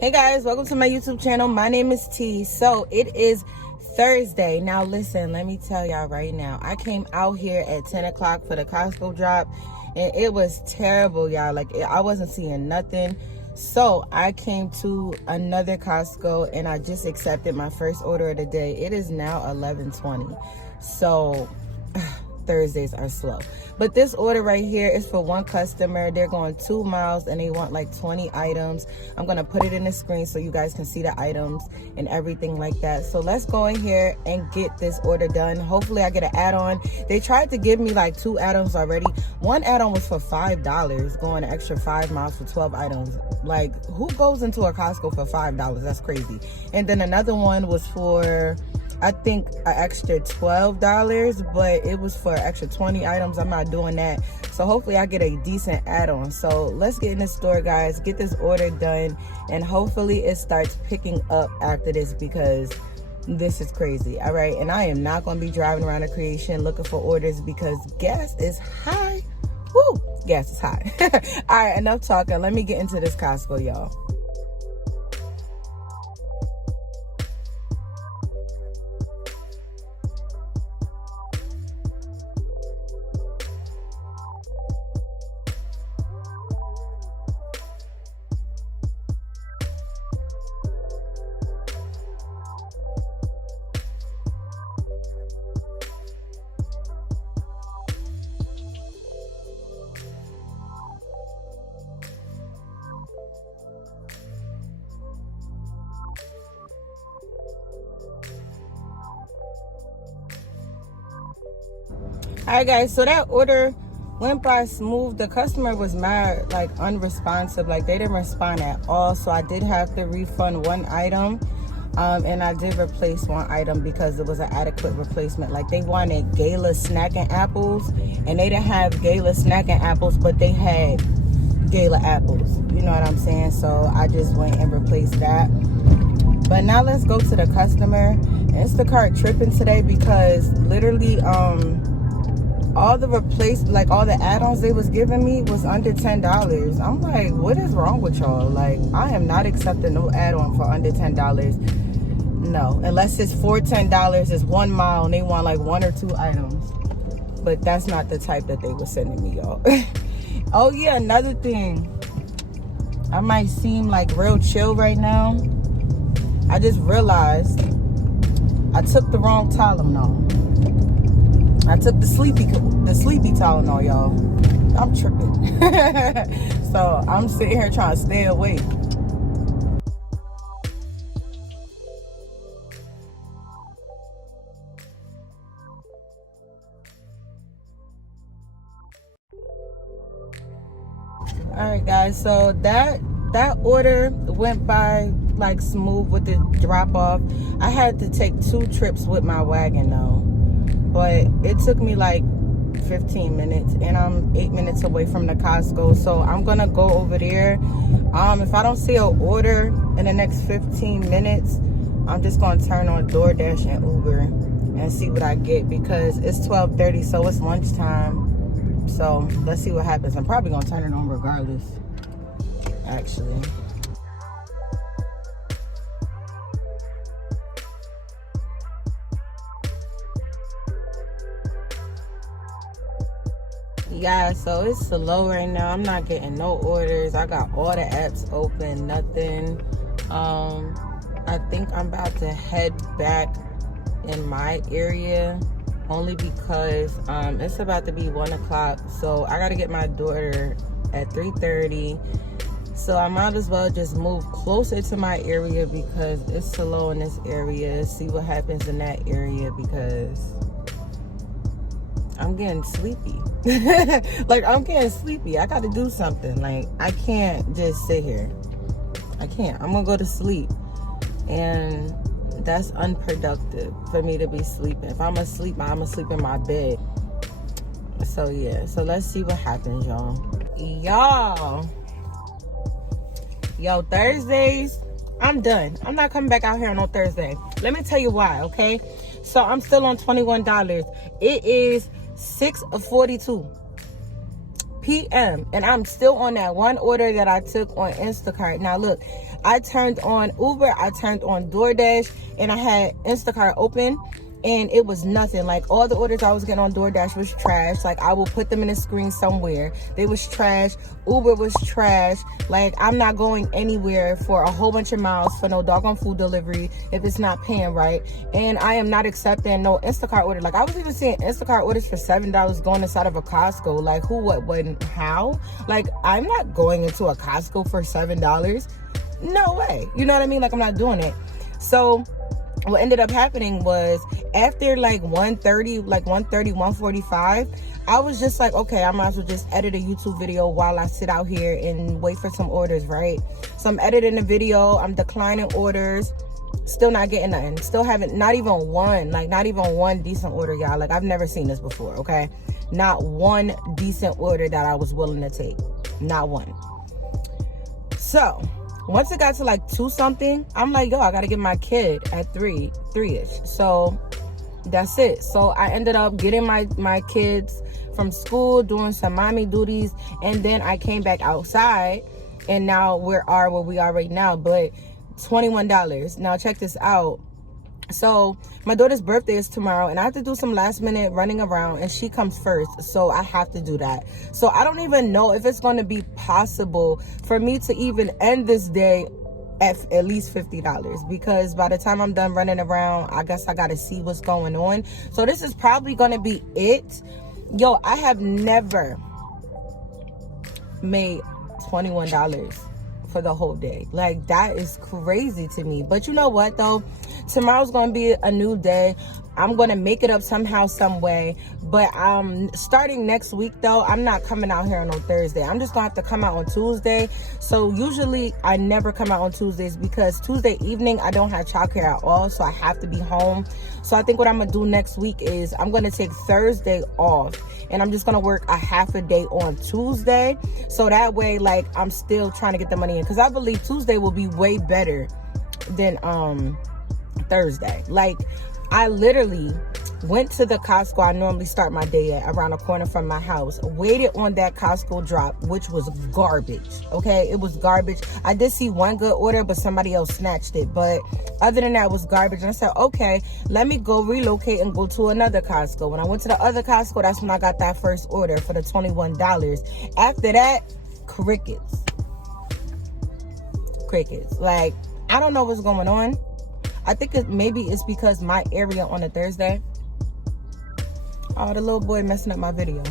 Hey guys, welcome to my YouTube channel. My name is T. So it is Thursday. Now listen, let me tell y'all right now. I came out here at 10 o'clock for the Costco drop and it was terrible, y'all. I wasn't seeing nothing. So I came to another Costco and I just accepted my first order of the day. It is now 11:20. So Thursdays are slow. But this order right here is for one customer. They're going 2 miles and they want like 20 items. I'm gonna put it in the screen so you guys can see the items and everything like that. So let's go in here and get this order done. Hopefully I get an add-on. They tried to give me like 2 add-ons already. One add-on was for $5, going an extra 5 miles for 12 items. Like, who goes into a Costco for $5? That's crazy. And then another one was for, I think, an extra $12, but it was for extra 20 items. I'm not doing that. So hopefully I get a decent add-on. So let's get in the store, guys, get this order done, and hopefully it starts picking up after this because this is crazy. All right, and I am not going to be driving around the creation looking for orders because gas is high. Woo, gas is high. All right, enough talking. Let me get into this Costco, y'all. All right, guys, so that order went by smooth. The customer was mad, like unresponsive, like they didn't respond at all. So I did have to refund one item, and I did replace one item because it was an adequate replacement. Like, they wanted Gala snacking apples and they didn't have Gala snacking apples, but they had Gala apples, you know what I'm saying? So I just went and replaced that. But now let's go to the customer. Instacart tripping today because literally all the add-ons they was giving me was under $10. I'm like, what is wrong with y'all? Like, I am not accepting no add-on for under $10. No, unless it's for $10, it's 1 mile and they want like 1 or 2 items. But that's not the type that they were sending me, y'all. Oh yeah, another thing. I might seem like real chill right now. I just realized I took the wrong Tylenol. I took the sleepy Tylenol, y'all. I'm tripping. So I'm sitting here trying to stay awake. All right, guys. So that order went by like smooth with the drop off. I had to take 2 trips with my wagon though, but it took me like 15 minutes and I'm 8 minutes away from the Costco. So I'm gonna go over there. If I don't see an order in the next 15 minutes, I'm just gonna turn on Doordash and Uber and see what I get because it's 12:30, so it's lunchtime. So let's see what happens. I'm probably gonna turn it on regardless, actually. Yeah, so it's slow right now. I'm not getting no orders. I got all the apps open, nothing. I think I'm about to head back in my area only because it's about to be 1 o'clock. So I got to get my daughter at 3:30. So I might as well just move closer to my area because it's slow in this area. See what happens in that area because I'm getting sleepy. Like, I'm getting sleepy. I got to do something. Like, I can't just sit here. I can't. I'm going to go to sleep. And that's unproductive for me to be sleeping. If I'm asleep, I'm going to sleep in my bed. So, yeah. So, let's see what happens, y'all. Yo, Thursdays, I'm done. I'm not coming back out here on Thursday. Let me tell you why, okay? So, I'm still on $21. It is 6:42 p.m. and I'm still on that one order that I took on Instacart. Now look, I turned on Uber, I turned on Doordash, and I had Instacart open, and it was nothing. Like, all the orders I was getting on Doordash was trash. Like, I will put them in a screen somewhere. They was trash. Uber was trash. Like, I'm not going anywhere for a whole bunch of miles for no doggone food delivery if it's not paying right. And I am not accepting no Instacart order. Like, I was even seeing Instacart orders for $7 going inside of a Costco. Like, who, what, when, how? Like, I'm not going into a Costco for $7. No way. You know what I mean? Like, I'm not doing it. So what ended up happening was, after like 1:30, 1:45, I was just like, okay, I might as well just edit a YouTube video while I sit out here and wait for some orders, right? So I'm editing the video, I'm declining orders, still not getting nothing, still haven't, not even one decent order, y'all. Like, I've never seen this before, okay? Not one decent order that I was willing to take, not one. So once it got to like 2 something, I'm like, yo, I gotta get my kid at 3-ish. So that's it. So I ended up getting my kids from school, doing some mommy duties, and then I came back outside, and now we are where we are right now. But $21. Now check this out. So my daughter's birthday is tomorrow, and I have to do some last minute running around, and she comes first, so I have to do that. So I don't even know if it's going to be possible for me to even end this day at least $50, because by the time I'm done running around, I guess I got to see what's going on. So this is probably going to be it. Yo, I have never made $21 for the whole day. Like, that is crazy to me. But you know what though, tomorrow's gonna be a new day. I'm gonna make it up somehow, some way. But starting next week though, I'm not coming out here on no Thursday. I'm just gonna have to come out on Tuesday. So usually I never come out on Tuesdays, because Tuesday evening I don't have childcare at all, so I have to be home. So I think what I'm gonna do next week is I'm gonna take Thursday off, and I'm just gonna work a half a day on Tuesday, so that way, like, I'm still trying to get the money in, because I believe Tuesday will be way better than Thursday. Like, I literally went to the Costco I normally start my day at, around the corner from my house, waited on that Costco drop, which was garbage. Okay, it was garbage. I did see one good order, but somebody else snatched it, but other than that, it was garbage. And I said, okay, let me go relocate and go to another Costco. When I went to the other Costco, that's when I got that first order for the $21. After that, crickets. Like, I don't know what's going on. I think maybe it's because my area on a Thursday. Oh, the little boy messing up my video.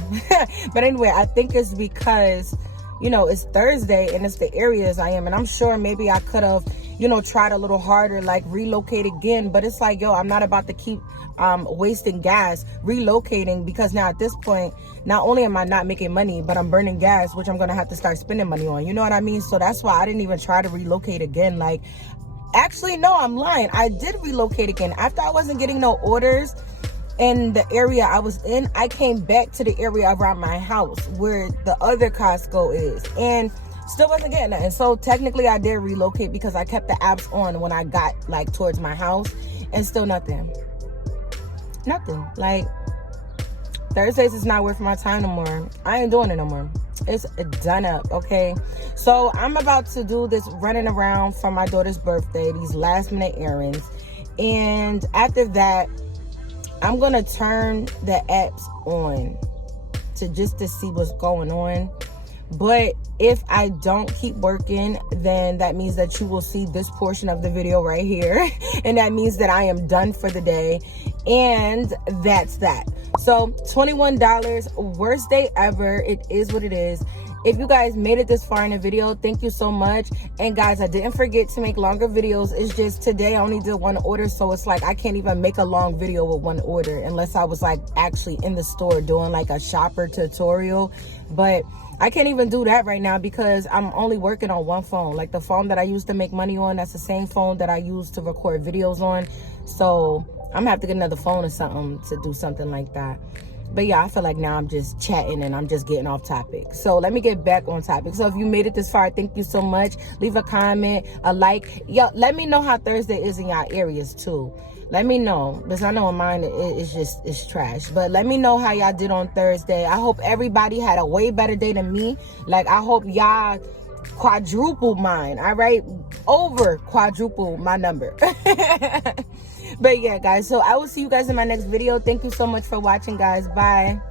But anyway, I think it's because, you know, it's Thursday and it's the areas I am. And I'm sure maybe I could have, you know, tried a little harder, like relocate again. But it's like, yo, I'm not about to keep wasting gas relocating, because now at this point, not only am I not making money, but I'm burning gas, which I'm going to have to start spending money on. You know what I mean? So that's why I didn't even try to relocate again. Like, actually, no, I'm lying. I did relocate again. After I wasn't getting no orders in the area I was in, I came back to the area around my house where the other Costco is, and still wasn't getting nothing. So technically I did relocate, because I kept the apps on when I got like towards my house, and still nothing. Like, Thursdays is not worth my time no more. I ain't doing it no more. It's done up, okay? So I'm about to do this running around for my daughter's birthday, these last minute errands, and after that, I'm gonna turn the apps on to see what's going on. But if I don't keep working, then that means that you will see this portion of the video right here. And that means that I am done for the day. And that's that. So $21, worst day ever. It is what it is. If you guys made it this far in the video, thank you so much. And guys, I didn't forget to make longer videos. It's just today I only did one order, so it's like I can't even make a long video with one order unless I was like actually in the store doing like a shopper tutorial. But I can't even do that right now because I'm only working on one phone. Like, the phone that I used to make money on, that's the same phone that I use to record videos on. So I'm gonna have to get another phone or something to do something like that. But yeah, I feel like now I'm just chatting and I'm just getting off topic. So let me get back on topic. So if you made it this far, thank you so much. Leave a comment, a like. Yo, let me know how Thursday is in y'all areas too. Let me know, because I know in mine it's trash. But let me know how y'all did on Thursday. I hope everybody had a way better day than me. Like, I hope y'all quadruple mine, all right? Over quadruple my number. But yeah, guys, so I will see you guys in my next video. Thank you so much for watching, guys. Bye.